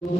اللہ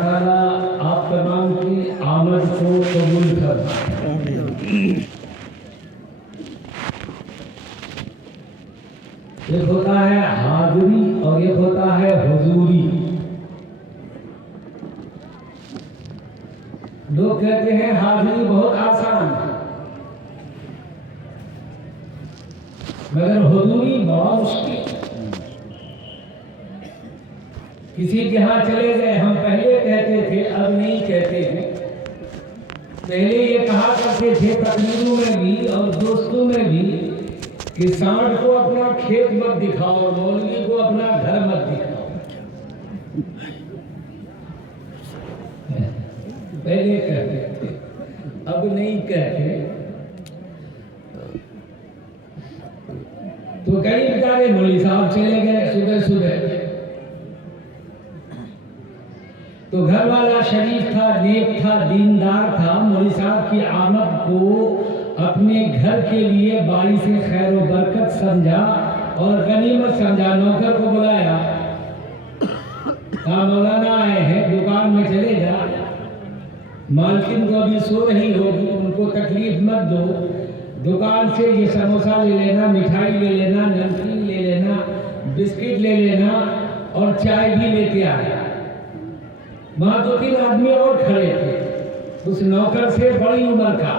تعالیٰ آپ تمام کی آمد کو قبول فرمائے۔ ایک ہوتا ہے حاضری اور ایک ہوتا ہے حضوری۔ لوگ کہتے ہیں حاضری بہت آسان ہے مگر حضوری بہت مشکل۔ کسی کے ہاں چلے گئے، ہم پہلے کہتے تھے اب نہیں کہتے ہیں۔ پہلے یہ کہا کرتے تھے تقریروں میں بھی اور دوستوں میں بھی کہ سانڈ کو اپنا کھیت مت دکھاؤ، مولوی کو اپنا گھر مت دکھاؤ۔ پہلے کہتے تھے اب نہیں کہتے۔ تو کئی بیچارے مولوی صاحب چلے گئے صبح صبح، تو گھر والا شریف تھا، نیک تھا، دیندار تھا، مولوی صاحب کی آمد کو اپنے گھر کے لیے باعث خیر و برکت سمجھا اور غنیمت سمجھا۔ نوکر کو بلایا، کہا مولانا آئے ہیں، دکان میں چلے جا، مالکن کو ابھی سو رہی ہوگی، ان کو تکلیف مت دو، دکان سے یہ سموسہ لے لینا، مٹھائی لے لینا، نمکین لے لینا، بسکٹ لے لینا اور چائے بھی لے کے آیا۔ وہاں دو تین آدمی اور کھڑے تھے، اس نوکر سے بڑی عمر کا،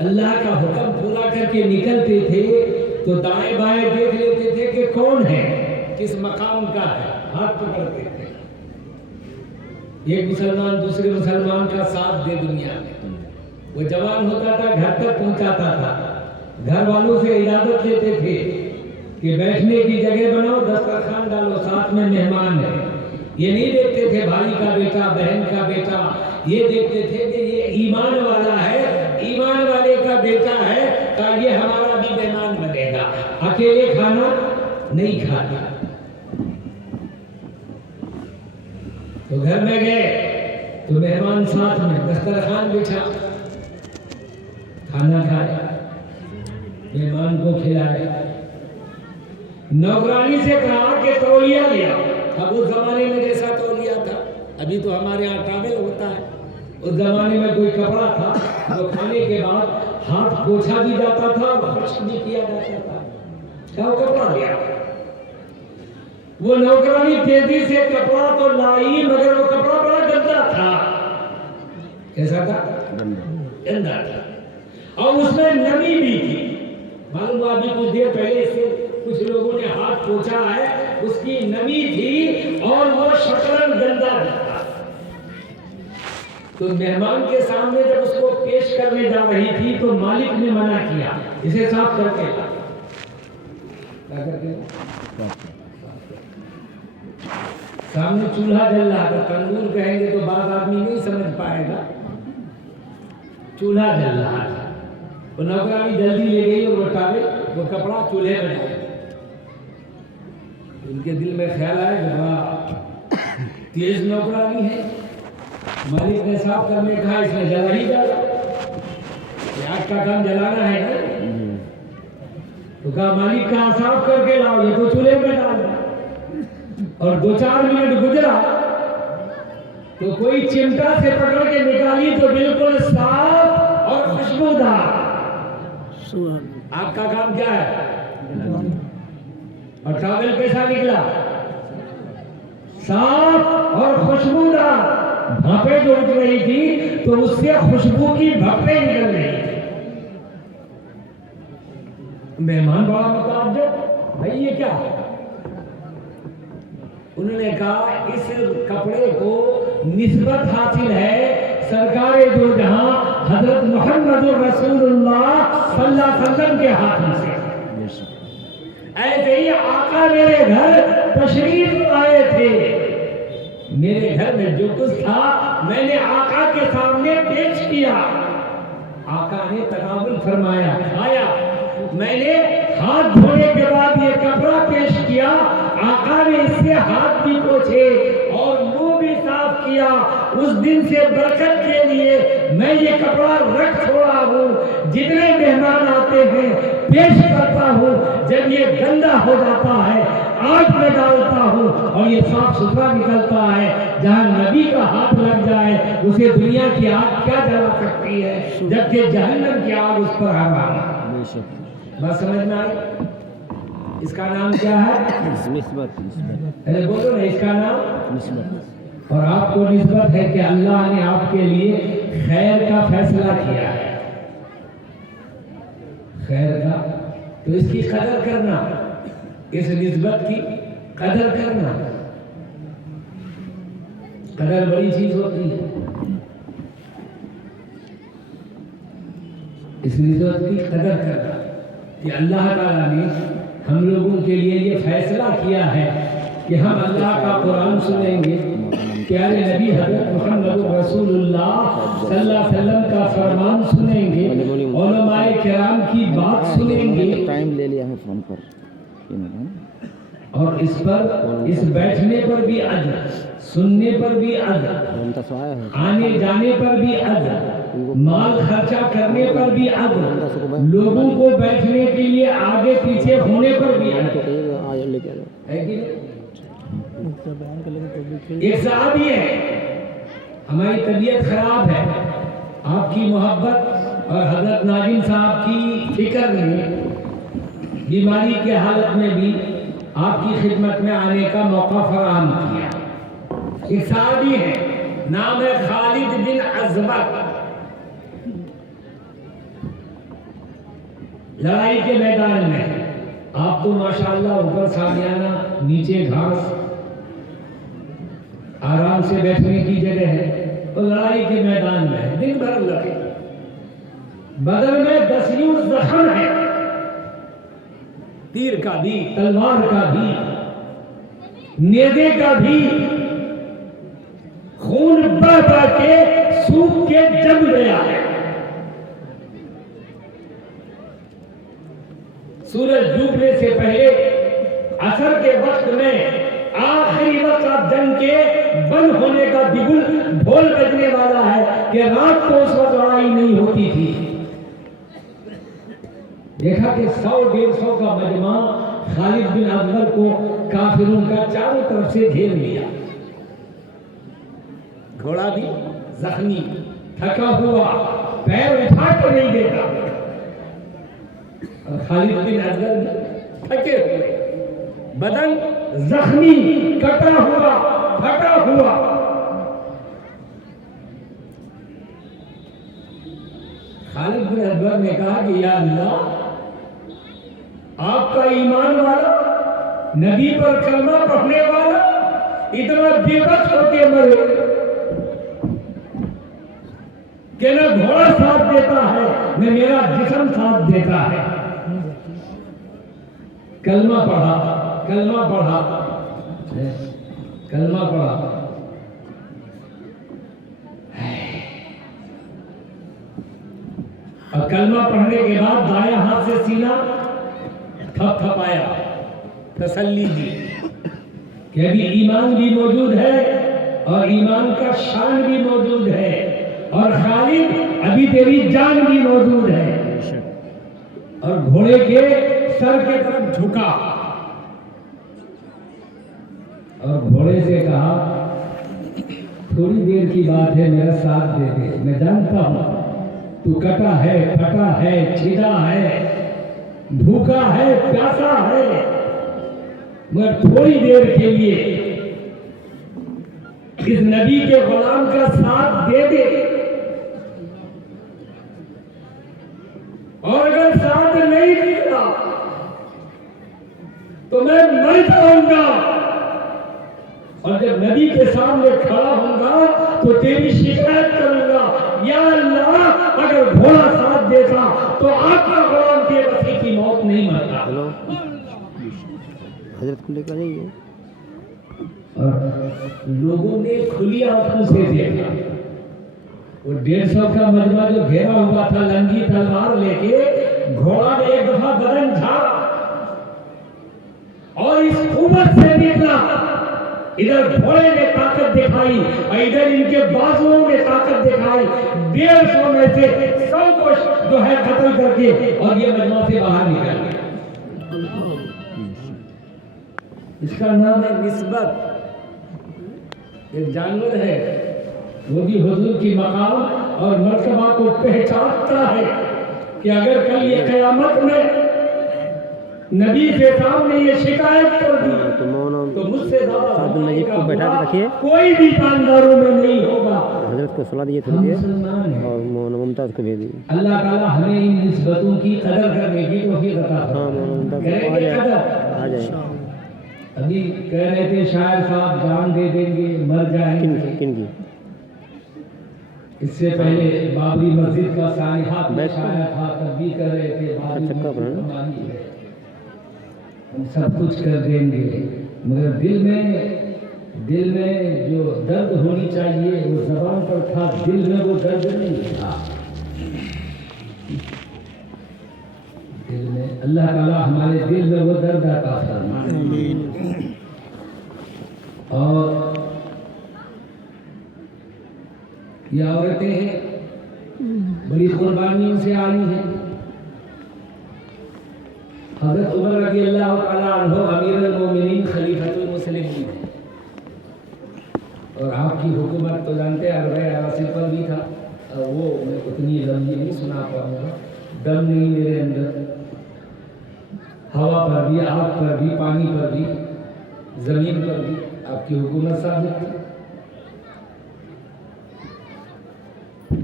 اللہ کا حکم پورا کر کے نکلتے تھے تو دائیں بائیں دیکھ لیتے تھے کہ کون ہے، کس مقام کا ہے، ہاتھ پکڑتے تھے۔ ایک مسلمان دوسرے مسلمان کا ساتھ دے دنیا میں، وہ جوان ہوتا تھا گھر تک پہنچاتا تھا، گھر والوں سے اجازت لیتے تھے کہ بیٹھنے کی جگہ بناؤ، دسترخوان ڈالو، ساتھ میں مہمان ہے۔ یہ نہیں دیکھتے تھے بھائی کا بیٹا بہن کا بیٹا، یہ دیکھتے تھے کہ یہ ایمان والا ہے، ایمان والے کا بیٹا ہے تو یہ ہمارا بھی مہمان بنے گا، اکیلے کھانا نہیں کھاتا۔ تو گھر میں گئے تو مہمان ساتھ میں، دسترخوان بچھا، کھانا کھائے، مہمان کو کھلائے، نوکرانی سے کہا کہ تولیہ لیا۔ اب اس زمانے میں جیسا تولیہ تھا، ابھی تو ہمارے یہاں ٹاول ہوتا ہے، اس زمانے میں کوئی کپڑا تھا جو کھانے کے بعد ہاتھ پوچھا بھی جاتا تھا اور خشک بھی کیا جاتا تھا، کیا کپڑا لیا؟ وہ نوکرانی تیزی سے کپڑا تو لائی، مگر وہ کپڑا بڑا گندا تھا۔ کیسا تھا؟ گندا تھا، اور اس میں نمی بھی تھی۔ معلوم ہوا ابھی کچھ دیر پہلے سے کچھ لوگوں نے ہاتھ پوچھا ہے، اس کی نمی تھی اور وہ شکلاً گندا تھا۔ تو مہمان کے سامنے جب اس کو پیش کرنے جا رہی تھی تو مالک نے منع کیا، اسے صاف کر کے لا۔ سامنے چولہا جل رہا تھا، تندور کہیں گے تو بعض آدمی نہیں سمجھ پائے گا، چولہا جل رہا تھا۔ وہ نوکرانی جلدی لے گئی اور وہ ٹاول، وہ کپڑا چولہے میں ڈال دیا۔ ان کے دل میں خیال آیا کہ بڑا تیز نوکرانی ہے، مالک نے صاف کرنے کہا، اس نے جلا ہی ڈالا، آگ کا کام جلانا ہے نا، تو کہا مالک کہا صاف کر کے لاؤ، یہ تو چولہے میں ڈالا۔ اور 2-4 منٹ گزرا تو کوئی چمٹا سے پکڑ کے نکالی تو بالکل صاف اور خوشبودار۔ آگ کا کام کیا ہے؟ اور ٹاول کیسا نکلا؟ صاف اور خوشبودار۔ بھاپیں جو اٹھ رہی تھی تو اس سے خوشبو کی بھاپیں نکل رہی تھی۔ مہمان بڑا متعجب، بھائی یہ کیا ہے؟ انہوں نے کہا اس کپڑے کو نسبت حاصل ہے سرکار دو جہاں حضرت محمد رسول اللہ صلی اللہ علیہ وسلم کے ہاتھوں سے۔ ایسے ہی آقا میرے گھر تشریف آئے تھے، میرے گھر میں جو کچھ تھا میں نے آقا کے سامنے پیش کیا، آقا نے تقابل فرمایا، کھایا۔ میں نے ہاتھ دھونے کے بعد یہ کپڑا پیش کیا، آقا نے اس سے ہاتھ بھی پوچھے اور منہ بھی صاف کیا۔ اس دن سے برکت کے لیے میں یہ کپڑا رکھ چھوڑا ہوں، جتنے مہمان آتے ہیں پیش کرتا ہوں، جب یہ گندا ہو جاتا ہے آگ میں ڈالتا ہوں اور یہ صاف ستھرا نکلتا ہے۔ جہاں نبی کا ہاتھ لگ جائے اسے دنیا کی آگ کیا جلا سکتی ہے، جبکہ جہنم کی آگ اس پر حرام ہے۔ بات سمجھ میں آئی؟ اس کا نام کیا ہے؟ نسبت۔ ارے بولو نا، اس کا نام نسبت۔ اور آپ کو نسبت ہے کہ اللہ نے آپ کے لیے خیر کا فیصلہ کیا ہے، خیر کا، تو اس کی قدر کرنا، اس نسبت کی قدر کرنا۔ قدر بڑی چیز ہوتی ہے، اس نسبت کی قدر کرنا کہ اللہ تعالیٰ نے ہم لوگوں کے لیے یہ فیصلہ کیا ہے کہ ہم اللہ کا قرآن سنیں گے، پیارے نبی حضرت محمد رسول اللہ صلی اللہ علیہ وسلم کا فرمان سنیں گے، علماء کرام کی بات سنیں گے، ٹائم لے لیا ہے فون پر، اور اس پر، اس بیٹھنے پر بھی اجر، سننے پر بھی اجر، آنے جانے پر بھی اجر، مال خرچہ کرنے پر بھی اجر، لوگوں کو بیٹھنے کے لیے آگے پیچھے ہونے پر بھی اجر ہے کہ ایک صحابی ہے، ہماری طبیعت خراب ہے، آپ کی محبت اور حضرت ناظم صاحب کی فکر نے بیماری کے حالت میں بھی آپ کی خدمت میں آنے کا موقع فراہم کیا۔ ایک صحابی ہے، نام ہے خالد بن عزبہ، لڑائی کے میدان میں آپ تو ماشاءاللہ اوپر سامیانہ نیچے گھاس آرام سے بیٹھنے کی جگہ ہے، تو لڑائی کے میدان میں دن بھر لڑے، بدن میں 10 زخم ہے، تیر کا بھی، تلوار کا بھی، نیزے کا بھی، خون بہہ بہہ کے سوکھ کے جم گیا ہے۔ سورج ڈوبنے سے پہلے عصر کے وقت میں آخری وقت جنگ کے بند ہونے کا بگل ڈھول بجنے والا ہے کہ رات کو اس وقت لڑائی نہیں ہوتی تھی۔ دیکھا کہ 100-150 کا مجمع خالد بن افضل کو کافروں کا چاروں طرف سے گھیر لیا، گھوڑا بھی زخمی، تھکا ہوا، پیر اٹھا کر نہیں دیتا، اور خالد بن افضل تھکے ہوئے، بدن زخمی، کٹا ہوا، پھٹا ہوا۔ خالد بن افضل نے کہا کہ یا اللہ، آپ کا ایمان والا، نبی پر کلمہ پڑھنے والا اتنا بے بس ہو کے مرے کہ نہ گھوڑا ساتھ دیتا ہے نہ میرا جسم ساتھ دیتا ہے۔ کلمہ پڑھا، کلمہ پڑھا، کلمہ پڑھا، اور کلمہ پڑھنے کے بعد دائیں ہاتھ سے سینہ تھپ تھپایا، تسلی دی کہ ابھی ایمان بھی موجود ہے اور ایمان کا شان بھی موجود ہے، اور خالد ابھی تیری جان بھی موجود ہے، اور گھوڑے کے سر کے طرف جھکا اور گھوڑے سے کہا تھوڑی دیر کی بات ہے، میرا ساتھ دے دے، میں جانتا ہوں تو کٹا ہے، پھٹا ہے، چھدا ہے، بھوکا ہے، پیاسا ہے، مگر تھوڑی دیر کے لیے اس نبی کے غلام کا ساتھ دے دے، اور اگر ساتھ نہیں دیا تو میں مر جاؤں گا، اور جب نبی کے سامنے کھڑا ہوں گا تو تیری شکایت کروں گا، یا اللہ اگر گھوڑا ساتھ دیتا تو آپ کا غلام بے بسی کی موت نہیں مرتا۔ حضرت کو لے کر جائیے۔ اور لوگوں نے کھلی آنکھوں سے دیکھا، وہ 150 کا مجمع جو گھیرا ہوا تھا لنگی تلوار لے کے، گھوڑا نے ایک دفعہ بدن جھاڑا اور اس قوت سے نکلا، ادھر گھوڑے نے طاقت دکھائی اور ادھر ان کے بازوؤں نے طاقت دکھائی، 150 میں سے 100 کو جو ہے قتل کر کے اور یہ مجمع سے باہر نکل گیا۔ اس کا نام ہے نسبت۔ ایک جانور ہے وہ بھی حضور کی مقام اور مرتبہ کو پہچانتا ہے کہ اگر کل یہ قیامت میں نبی کے سامنے یہ شکایت کر دی تو مجھ سے زیادہ کوئی بھی جانداروں میں نہیں ہوگا۔ حضرت کو صلاح دیے تھے اور مولانا ممتاز کو بھیج دیے۔ اللہ تعالیٰ ہمیں ان نسبتوں کی قدر کرنے کی توفیق عطا فرمائے۔ آ جائے۔ ابھی کہہ رہے تھے شاعر صاحب جان دے دیں گے، مر جائیں گے۔ کن کی؟ اس سے پہلے بابری مسجد کا سانحہ میں شاعر تھا، تب بھی کہہ رہے تھے بابری مسجد ہماری ہے، ہم سب کچھ کر دیں گے، مگر دل میں جو درد ہونی چاہیے وہ زبان پر تھا، دل میں وہ درد نہیں تھا۔ دل میں اللہ تعالیٰ ہمارے دل میں وہ درد عطا فرمائے۔ اور یہ عورتیں ہیں بڑی قربانیوں سے آئی ہیں۔ حضرت عمر رضی اللہ تعالیٰ عنہ امیر المومنین خلیفۃ المسلمین ہیں، اور آپ کی حکومت تو جانتے ہیں عربۂ عواصر پر بھی تھا، اور وہ میں اتنی لمبی نہیں سنا پاؤں گا، دم نہیں میرے اندر، ہوا پر بھی، آگ پر بھی، پانی پر بھی، زمین پر بھی آپ کی حکومت ثابت تھی۔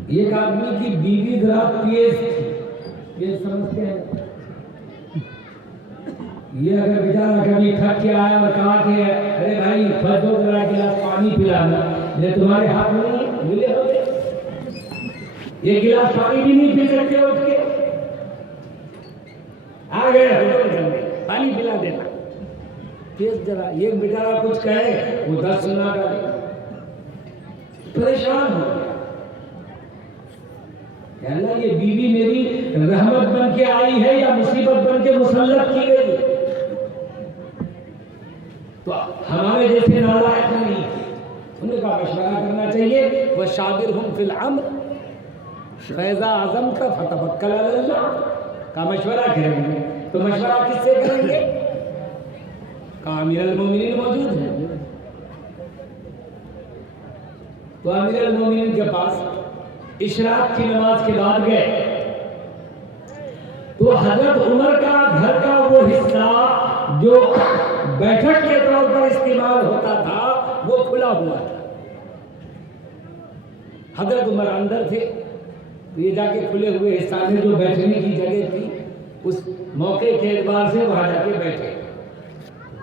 ایک آدمی کی بیوی ذرا تیز تھی، یہ سمجھتے ہیں یہ اگر بیچارہ کبھی تھک کے آیا اور کہا کہ ارے بھائی بس 2 گلاس پانی پلانا، یہ تمہارے ہاتھ میں نہیں ملے ہوتے، یہ گلاس پانی بھی نہیں پی سکتے اٹھ کے آ گئے ہوٹل میں پانی پلا دینا تیز ذرا، یہ بیچارہ کچھ کہے وہ 10 سنا ڈالے، پریشان ہو گیا کہ اللہ یہ بیوی میری رحمت بن کے آئی ہے یا مصیبت بن کے مسلط کی گئی؟ تو ہمارے جیسے نالائق نہیں تھے، انہیں کا مشورہ کرنا چاہیے، وَشَاوِرْهُمْ فِي الْأَمْرِ فَإِذَا عَزَمْتَ فَتَوَكَّلْ عَلَى اللَّهِ کا مشورہ کریں گے تو مشورہ کس سے کریں گے؟ کہا امیر المومنین موجود ہیں، تو امیر المومنین کے پاس اشراق کی نماز کے بعد گئے تو حضرت عمر کا گھر کا وہ حصہ جو بیٹھک کے طور پر استعمال ہوتا تھا وہ کھلا ہوا تھا، حضرت عمر اندر تھے، تو یہ جا کے کھلے ہوئے حصہ میں جو بیٹھنے کی جگہ تھی اس موقع کے اعتبار سے وہاں جا کے بیٹھے،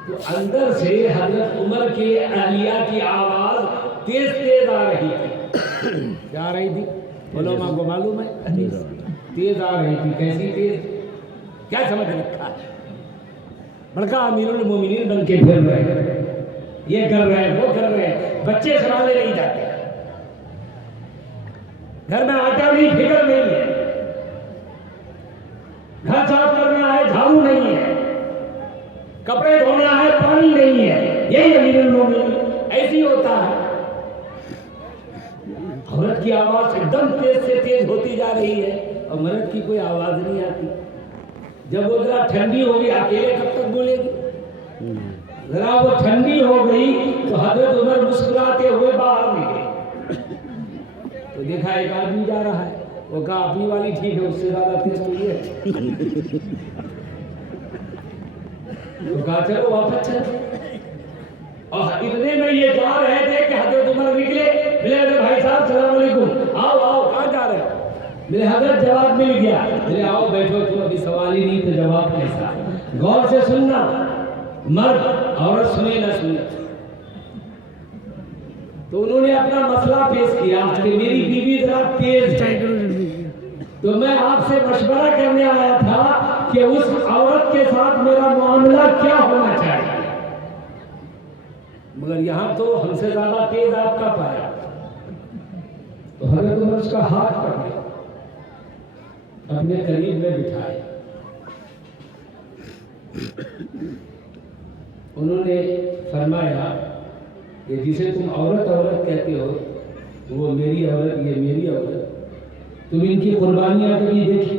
تو اندر سے حضرت عمر کے اہلیہ کی آواز تیز تیز آ رہی تھی، کیا آ رہی تھی؟ علماء کو معلوم ہے تیز آ رہی تھی، کیسی تیز؟ کیا سمجھ رکھا ہے؟ بڑکا امیر المومنین بن کے پھر رہے ہیں، یہ کر رہے ہیں وہ کر رہے ہیں، بچے سنبھالے نہیں جاتے، گھر میں آٹا بھی فکر نہیں ہے، گھر صاف کرنا ہے جھاڑو نہیں ہے، کپڑے دھونا ہے پانی نہیں ہے، یہی امیر المومنین ایسی ہوتا ہے۔ عورت کی آواز ایک دم تیز سے تیز ہوتی جا رہی ہے اور مرد کی کوئی آواز نہیں آتی، جب وہ ذرا ٹھنڈی ہوگی اکیلے کب تک بولے گی؟ ذرا وہ ٹھنڈی ہو گئی تو حضرت عمر مسکراتے ہوئے باہر نکلے، تو دیکھا ایک آدمی جا رہا ہے، وہ کہا اپنی والی ٹھیک ہے اس سے زیادہ تیز ہوئی ہے، تو کہا چلو واپس چلتے، اور اتنے میں یہ جا رہے تھے کہ حضرت عمر نکلے، ملے بھائی صاحب السلام علیکم، آؤ آؤ کہاں جا رہے ہو؟ میرے حضرت جواب مل گیا، میرے آؤ بیٹھو، تم ابھی سوال ہی نہیں تو جواب کیسا؟ غور سے سننا، مرد عورت سنے نہ سنے، تو انہوں نے اپنا مسئلہ پیش کیا کہ میری بیوی ذرا تیز ہے، تو میں آپ سے مشورہ کرنے آیا تھا کہ اس عورت کے ساتھ میرا معاملہ کیا ہونا چاہیے، مگر یہاں تو ہم سے زیادہ تیز آپ کا پایا، تو حضرت عمر اس کا ہاتھ پکڑے اپنے قریب میں بٹھائے، انہوں نے فرمایا کہ جسے تم عورت عورت کہتے ہو وہ میری عورت، یہ میری عورت، تم ان کی قربانیاں کبھی دیکھی؟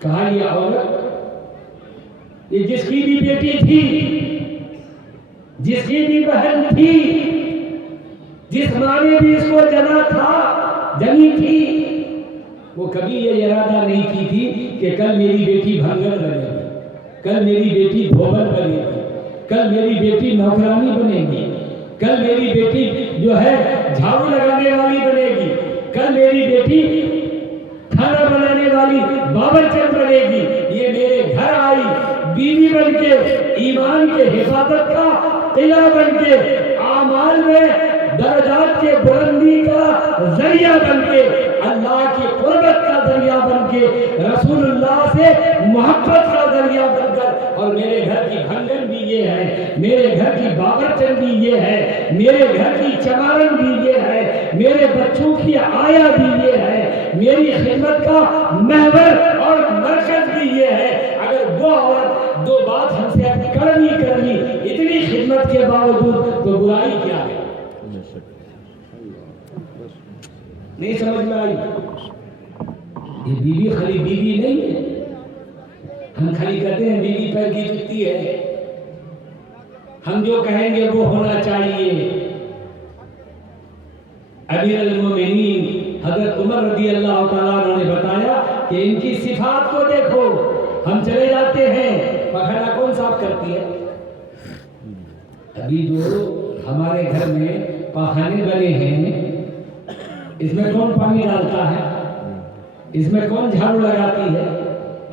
کہا یہ عورت، یہ جس کی بھی بیٹی تھی، جس کی بھی بہن تھی، جس ماں نے بھی اس کو جنی تھی، وہ کبھی یہ ارادہ نہیں کی تھی کہ کل میری بیٹی بھنگر بنے گی، کل میری بیٹی دھوبن بنے گی، کل میری بیٹی نوکرانی بنے گی، کل میری بیٹی جو ہے جھاڑو لگانے والی بنے گی، کل میری بیٹی کھانا بنانے والی باورچن بنے گی، یہ میرے گھر آئی بیوی بن کے، ایمان کے حفاظت کا قلعہ بن کے، اعمال میں درجات کے بلندی کا ذریعہ بن کے، اللہ کی قربت کا ذریعہ بن کے، رسول اللہ سے محبت کا ذریعہ بن کر، اور میرے گھر کی بھنگن بھی یہ ہے، میرے گھر کی باورچن بھی یہ ہے، میرے گھر کی چمارن بھی یہ ہے، میرے بچوں کی آیا بھی یہ ہے، میری خدمت کا محور اور مرکز بھی یہ ہے۔ اگر وہ عورت دو بات ہم سے کرنی اتنی خدمت کے باوجود تو برائی کیا ہے؟ نہیں سمجھ میں آئی؟ یہ بیوی خالی بیوی نہیں ہے، ہم خالی کہتے ہیں بیوی پیر کی جوتی ہے، ہم جو کہیں گے وہ ہونا چاہیے۔ امیر المومنین حضرت عمر رضی اللہ تعالیٰ عنہ نے بتایا کہ ان کی صفات کو دیکھو، ہم چلے جاتے ہیں، پخانہ کون صاف کرتی ہے؟ ابھی جو ہمارے گھر میں پخانے بنے ہیں اس میں کون پانی ڈالتا ہے؟ اس میں کون جھاڑو لگاتی ہے؟